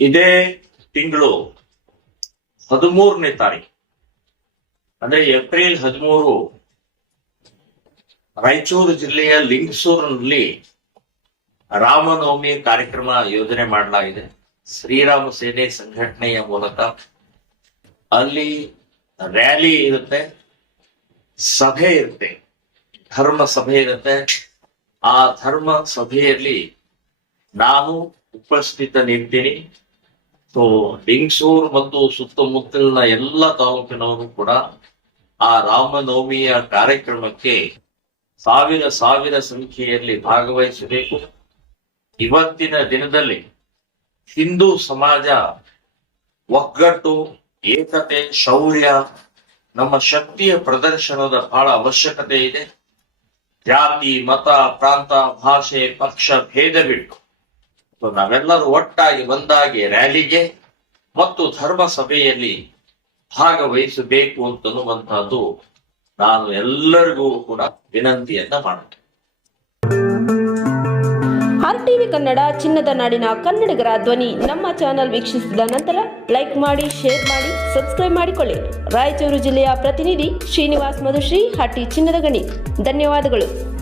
ಇದೇ ತಿಂಗಳು ಹದಿಮೂರನೇ ತಾರೀಕು. ಅಂದ್ರೆ ಏಪ್ರಿಲ್ ಹದಿಮೂರು ರಾಯಚೂರು ಜಿಲ್ಲೆಯ ಲಿಂಗಸೂರಿನಲ್ಲಿ ರಾಮನವಮಿ ಕಾರ್ಯಕ್ರಮ ಯೋಜನೆ ಮಾಡಲಾಗಿದೆ. ಶ್ರೀರಾಮ ಸೇನೆ ಸಂಘಟನೆಯ ಮೂಲಕ ಅಲ್ಲಿ ರ್ಯಾಲಿ ಇರುತ್ತೆ, ಸಭೆ ಇರುತ್ತೆ, ಧರ್ಮ ಸಭೆ ಇರುತ್ತೆ. ಆ ಧರ್ಮ ಸಭೆಯಲ್ಲಿ ನಾನು ಉಪಸ್ಥಿತನಿರ್ತೀನಿ ಸೊ, ಲಿಂಗಸೂರು ಮತ್ತು ಸುತ್ತಮುತ್ತಲಿನ ಎಲ್ಲ ತಾಲೂಕಿನವರು ಕೂಡ ಆ ರಾಮನವಮಿಯ ಕಾರ್ಯಕ್ರಮಕ್ಕೆ ಸಾವಿರ ಸಾವಿರ ಸಂಖ್ಯೆಯಲ್ಲಿ ಭಾಗವಹಿಸಬೇಕು. ಇವತ್ತಿನ ದಿನದಲ್ಲಿ ಹಿಂದೂ ಸಮಾಜ ಒಗ್ಗಟ್ಟು, ಏಕತೆ, ಶೌರ್ಯ, ನಮ್ಮ ಶಕ್ತಿಯ ಪ್ರದರ್ಶನದ ಬಹಳ ಅವಶ್ಯಕತೆ ಇದೆ. ಜಾತಿ, ಮತ, ಪ್ರಾಂತ, ಭಾಷೆ, ಪಕ್ಷ ಭೇದ ಬಿಟ್ಟು ನಾವೆಲ್ಲರೂ ಒಟ್ಟಾಗಿ ಒಂದಾಗಿ ರ್ಯಾಲಿಗೆ ಮತ್ತು ಧರ್ಮ ಸಭೆಯಲ್ಲಿ ಭಾಗವಹಿಸಬೇಕು ಅಂತನ್ನುವಂತಹದ್ದು ನಾನು ಎಲ್ಲರಿಗೂ ಕೂಡ ವಿನಂತಿಯನ್ನ ಮಾಡುತ್ತೇನೆ. ಆರ್ ಟಿವಿ ಕನ್ನಡ, ಚಿನ್ನದ ನಾಡಿನ ಕನ್ನಡಿಗರ ಧ್ವನಿ ನಮ್ಮ ಚಾನೆಲ್ ವೀಕ್ಷಿಸಿದ ನಂತರ ಲೈಕ್ ಮಾಡಿ, ಶೇರ್ ಮಾಡಿ, ಸಬ್ಸ್ಕ್ರೈಬ್ ಮಾಡಿಕೊಳ್ಳಿ. ರಾಯಚೂರು ಜಿಲ್ಲೆಯ ಪ್ರತಿನಿಧಿ ಶ್ರೀನಿವಾಸ್ ಮಧುಶ್ರೀ ಹಟ್ಟಿ ಚಿನ್ನದ ಗಣಿ. ಧನ್ಯವಾದಗಳು.